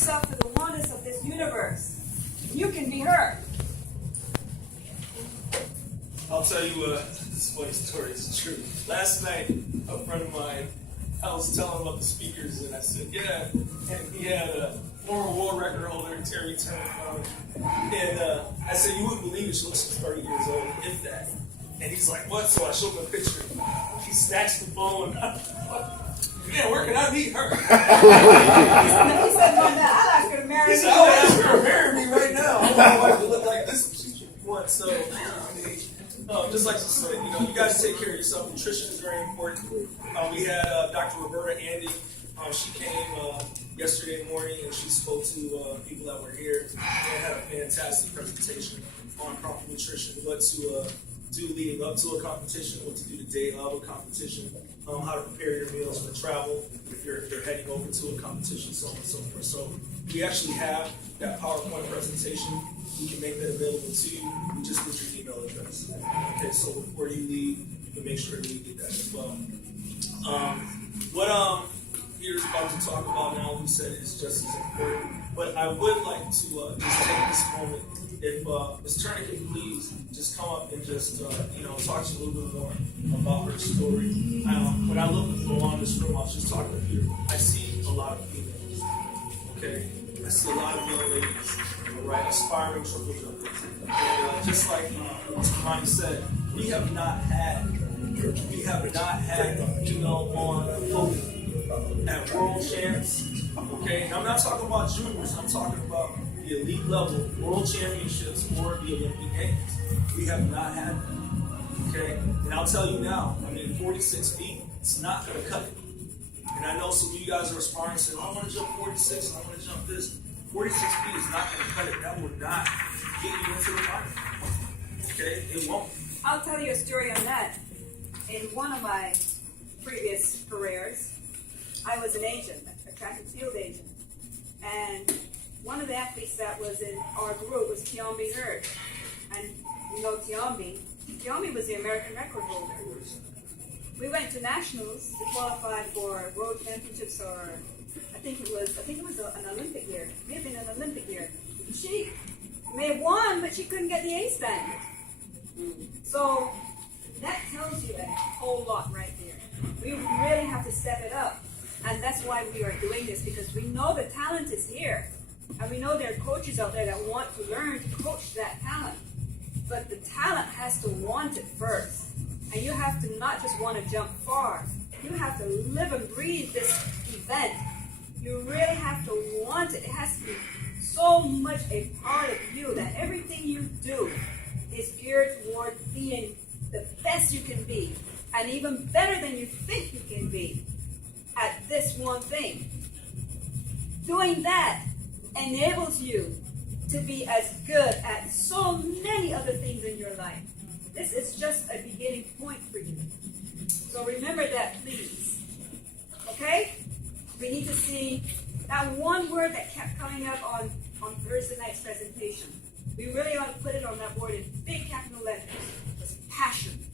yourself to the oneness of this universe. You can be her. I'll tell you this funny story. It's true. Last night, a friend of mine, I was telling him about the speakers, and I said, yeah. And he had a former world record holder, Terry Turner. And I said, you wouldn't believe it. She looks 30 years old, if that. And he's like, what? So I showed him a picture. He snatched the phone. Yeah, where can I meet her? He said, Mom, I'd ask her to marry He me. said, I would ask her to marry me right now. I want my wife to look like this if you want. So, just like you said, you guys take care of yourself. Nutrition is very important. We had Dr. Roberta Andy. She came yesterday morning and she spoke to people that were here and had a fantastic presentation on proper nutrition, what to do leading up to a competition, what to do the day of a competition, how to prepare your meals for travel if you're heading over to a competition, so on and so forth. So we actually have that PowerPoint presentation. We can make that available to you. We just need your email address. Okay, so before you leave, you can make sure that you get that as well. What Peter's about to talk about now, he said, is just as important. But I would like to just take this moment. If Ms. Turner can please just come up and just talk to you a little bit more about her story. When I look around this room, I was just talking to Peter. I see a lot of females. Okay, I see a lot of young ladies. All right, aspiring triple jumpers. And just like Monty said, we have not had on podium at world champs. Okay, and I'm not talking about juniors. I'm talking about the elite level world championships or the Olympic Games. We have not had them. Okay, and I'll tell you now. 46 feet. It's not going to cut it. And I know some of you guys are aspiring and saying, I want to jump 46 and I want to jump this. 46 feet is not going to cut it. That will not get you into the final. Okay, it won't. I'll tell you a story on that. In one of my previous careers, I was an agent, a track and field agent. And one of the athletes that was in our group was Kiombe Hurd. And you know Kiombe. Kiombe was the American record holder. We went to nationals to qualify for world championships, or I think it was an Olympic year. It may have been an Olympic year. She may have won, but she couldn't get the A standard. So that tells you a whole lot right there. We really have to step it up. And that's why we are doing this, because we know the talent is here. And we know there are coaches out there that want to learn to coach that talent. But the talent has to want it first. And you have to not just want to jump far. You have to live and breathe this event. You really have to want it. It has to be so much a part of you that everything you do is geared toward being the best you can be. And even better than you think you can be at this one thing. Doing that enables you to be as good at so many other things in your life. This is just a beginning point for you. So remember that, please. Okay? We need to see that one word that kept coming up on Thursday night's presentation. We really ought to put it on that board in big capital letters. It's passion.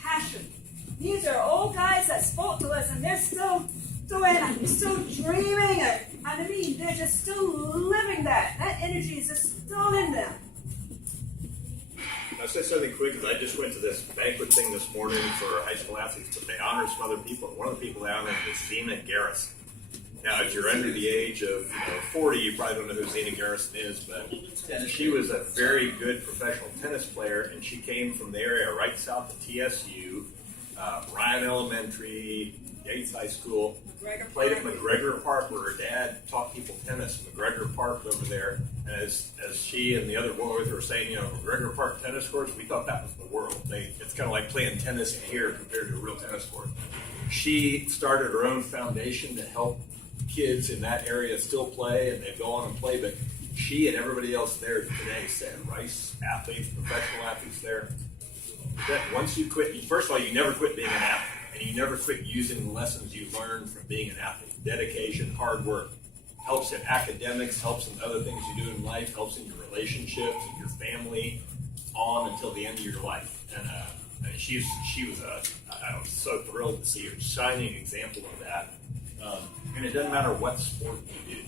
Passion. These are old guys that spoke to us, and they're still doing it, still dreaming it. And they're just still living that. That energy is just still in them. I'll say something quick, because I just went to this banquet thing this morning for high school athletes, but they honored some other people. One of the people they honored was Zena Garrison. Now, if you're under the age of 40, you probably don't know who Zena Garrison is, but she was a very good professional tennis player, and she came from the area right south of TSU, Ryan Elementary, Yates High School. Played at McGregor Park, where her dad taught people tennis. McGregor Park over there, and as she and the other boy with her were saying, McGregor Park tennis courts, we thought that was the world. It's kind of like playing tennis here compared to a real tennis court. She started her own foundation to help kids in that area still play, and they go on and play. But she and everybody else there today, Sam Rice athletes, professional athletes there, that once you quit, first of all, you never quit being an athlete. And you never quit using the lessons you learned from being an athlete. Dedication, hard work, helps in academics, helps in other things you do in life, helps in your relationships, and your family, on until the end of your life. And I was so thrilled to see her, shining example of that. And it doesn't matter what sport you do.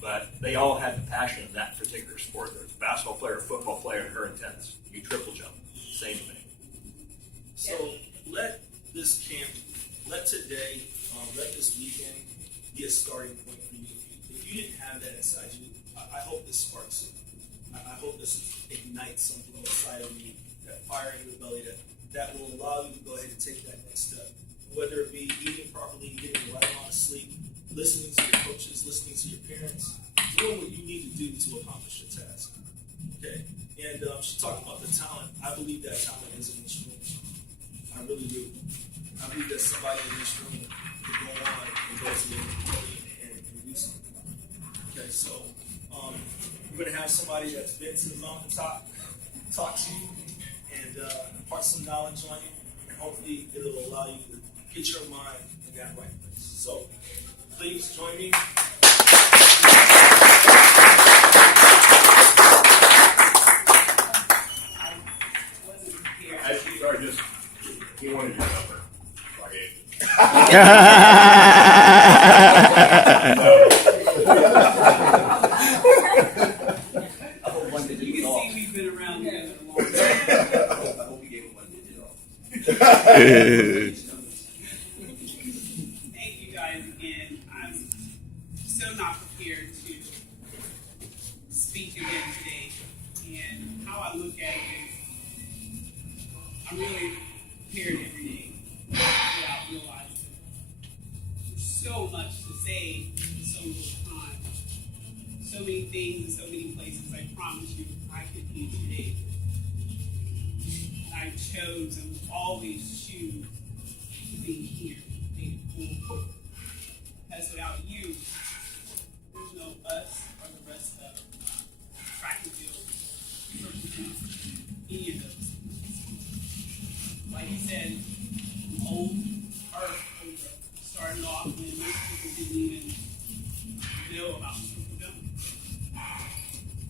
but they all had the passion in that particular sport. There's a basketball player, a football player, and her in tennis. You triple jump, same thing. So let this camp, let today, let this weekend be a starting point for you. If you didn't have that inside you, I hope this sparks it. I hope this ignites something inside of you, that fire in your belly that will allow you to go ahead and take that next step. Whether it be eating properly, getting the right amount of sleep, listening to your coaches, listening to your parents, doing what you need to do to accomplish your task. Okay? And she talked about the talent. I believe that talent is in this room. I really do. I believe that somebody in this room can go on and go to the and do something. Okay, so we're going to have somebody that's been to the mountaintop talk to you and impart some knowledge on you, and hopefully it'll allow you to get your mind in that right place. So please join me. Sorry, just he wanted your number. So I gave it. You can see we've been around together a long time. I hope you gave him one digit off. Thank you guys again. I'm so not prepared to speak again today. And how I look at it is I'm really prepared every day without realizing there's so much to say in so little time. So many things in so many places I promise you I could be today. And I chose and will always choose to be here, being cool. Because without you, there's no us or the rest of track and field, any of those. Like he said, old earth started off when most people didn't even know about triple jumping.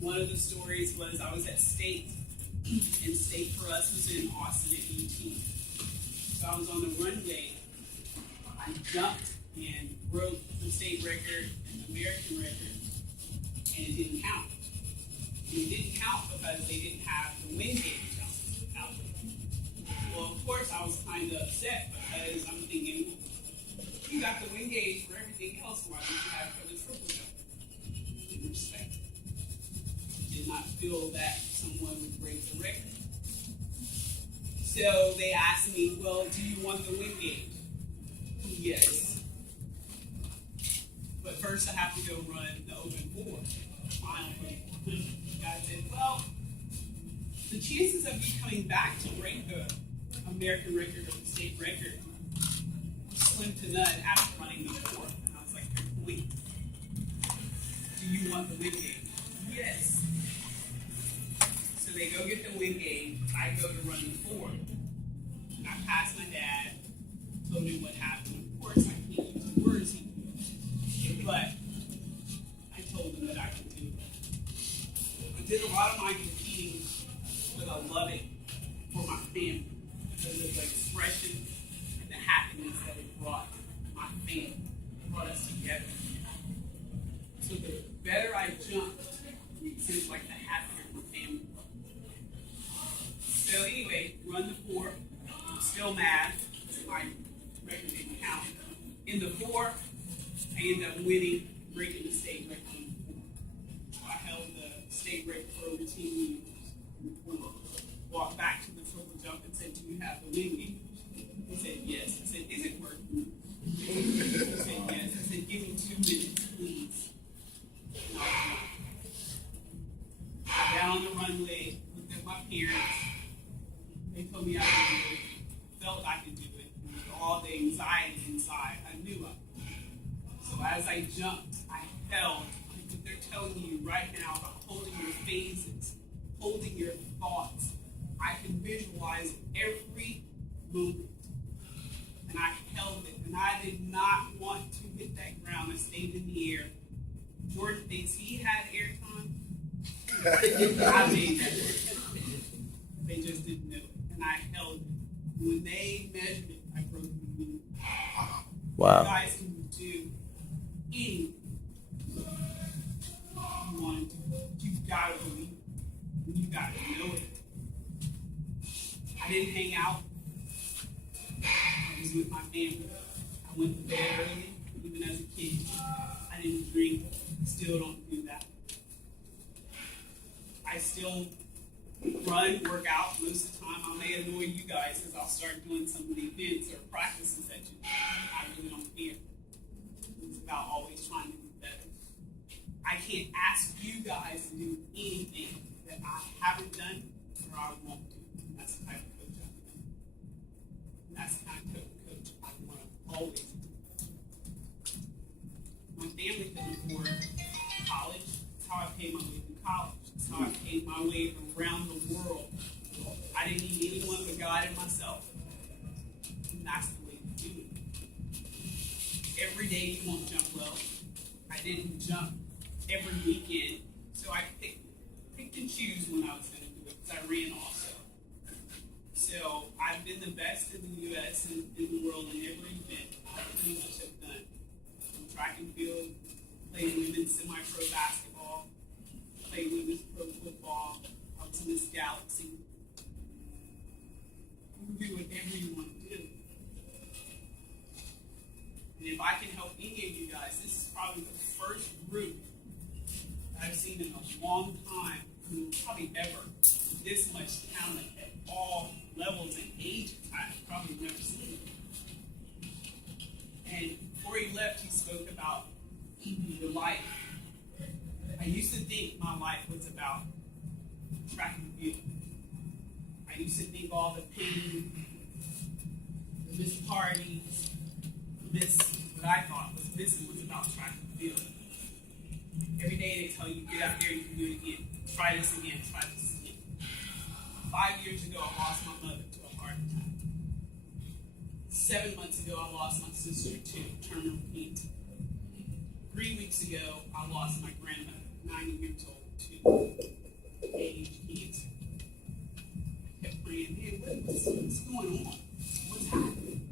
One of the stories was I was at State, and State for us was in Austin at UT. So I was on the runway. I jumped and broke the state record and the American record, and it didn't count. And it didn't count because they didn't have the wind gauge out there. Well, of course, I was kind of upset because I'm thinking, you got the wind gauge for everything else, why don't you have it for the triple jump? Didn't respect it. Did not feel that someone would break the record. So they asked me, well, do you want the wind gauge? Yes. But first I have to go run the open 4, mile for 100. The guy said, well, the chances of you coming back to break the American record or the state record slim to none after running the 4. And I was like, wait, do you want the wind gauge? Yes. So they go get the wind gauge. I go to run the 4. And I passed my dad, told him what happened. Of course, I can't use the words he used, but I told him that I could do it. I did a lot of my competing because I love it for my family, because of the expression and the happiness that it brought my family, brought us together. So the better I jumped, it seems like the happier my family was. So anyway, run the 4. I'm still mad. My record didn't count. In the 4, I ended up winning, breaking the state record in the 4. So I held the state record for over 10 years in the 4. Walked back to the triple jump and said, do you have the wind gauge? He said, yes. I said, is it working? He said, yes. I said, give me 2 minutes, please. And I'll run. I got on the runway, looked at my parents. They told me I could do it. Felt I could do it. And with all the anxiety inside, I knew I could. So as I jumped, I held, like what they're telling you right now about holding your phases, holding your thoughts. I can visualize every movement. And I held it. And I did not want to hit that ground. I stayed in the air. Jordan thinks he had airtime. I made that airtime. They just didn't know it. And I held it. When they measured it, I broke the moon. Wow. You guys can do anything. gotta believe it. You gotta know it. I didn't hang out. I was with my family. I went to bed early, even as a kid. I didn't drink. Still don't do that. I still run, work out most of the time. I may annoy you guys because I'll start doing some of the events or practices that you do. I really don't care. It's about always trying to do better. I can't ask you guys to do anything that I haven't done or I won't do. That's the type of coach I am. That's the kind of coach I want to always be. My family couldn't afford college. That's how I paid my way through college. That's how I paid my way around the world. I didn't need anyone but God and myself. And that's the way to do it. Every day you won't jump well. I didn't jump every weekend. So I picked and choose when I was going to do it because I ran also. So I've been the best in the U.S. and in the world in every event I pretty much have done. From track and field, played women's semi-pro basketball, played women's pro football. I was in this galaxy. You can do whatever you want to do. And if I can help any of you guys, this is probably the first group that I've seen in a long time, probably ever, with this much talent at all levels and ages. I've probably never seen it. And before he left, he spoke about the life. I used to think my life was about track and field. I used to think all the pain, the missed parties, what I thought was missing was about track and field. Every day they tell you, get out there, you can do it again. Try this again, try this again. 5 years ago, I lost my mother to a heart attack. 7 months ago, I lost my sister to terminal cancer. 3 weeks ago, I lost my grandmother, 90 years old, to age cancer. I kept praying, man, what's going on? What's happening?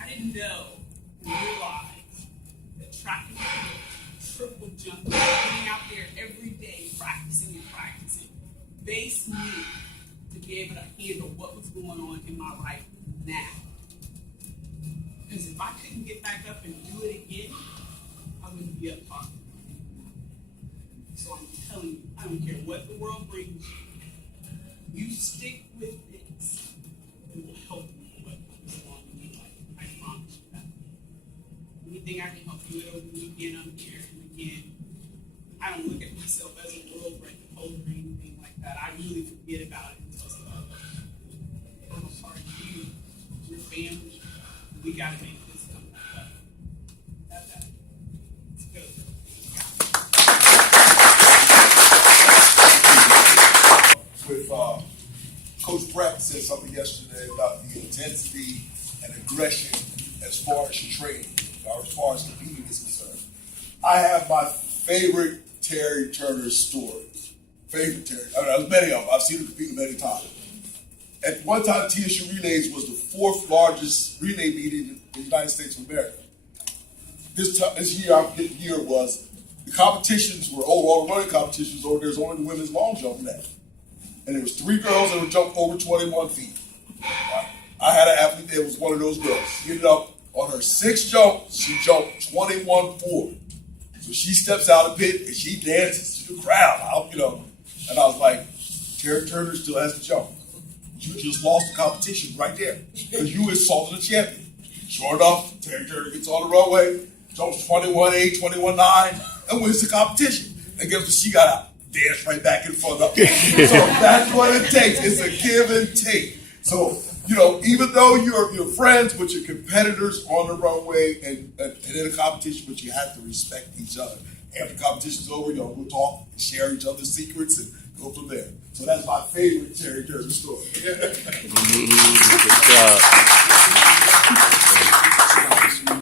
I didn't know and realize that track and field, triple jumping, being out there every day, practicing and practicing, based me to be able to handle what was going on in my life now. Because if I couldn't get back up and do it again, I wouldn't be up talking. So I'm telling you, I don't care what the world brings you, you stick with this, it will help you for what comes along in your life. I promise you that. Anything I can help you with over the weekend, I'm here. And again, I don't look at myself as a world record or anything like that. I really forget about it until it's over. I'm a part of you, your family. We got to make this come back up. That's it. Let's go. With Coach Pratt said something yesterday about the intensity and aggression as far as training, or as far as competing is concerned. I have my favorite Terry Turner story. Favorite Terry. I mean, there's many of them. I've seen him compete many times. At one time, TSU Relays was the fourth largest relay meeting in the United States of America. This year was, the competitions were over, all the running competitions were over, there's only the women's long jump left. And there was 3 girls that would jump over 21 feet. I had an athlete that was one of those girls. She ended up on her 6th jump, she jumped 21 forward. So she steps out of the pit and she dances to the crowd, And I was like, Terry Turner still has to jump. You just lost the competition right there because you insulted the champion. Sure enough, Terry Turner gets on the runway, jumps 21.8, 21.9, and wins the competition. And guess what she got out? Dance right back in front of them. So that's what it takes. It's a give and take. So, even though you're friends with your competitors on the runway and in a competition, but you have to respect each other. After the competition's over, y'all go talk and share each other's secrets and go from there. So that's my favorite Terry Turner story. Good job.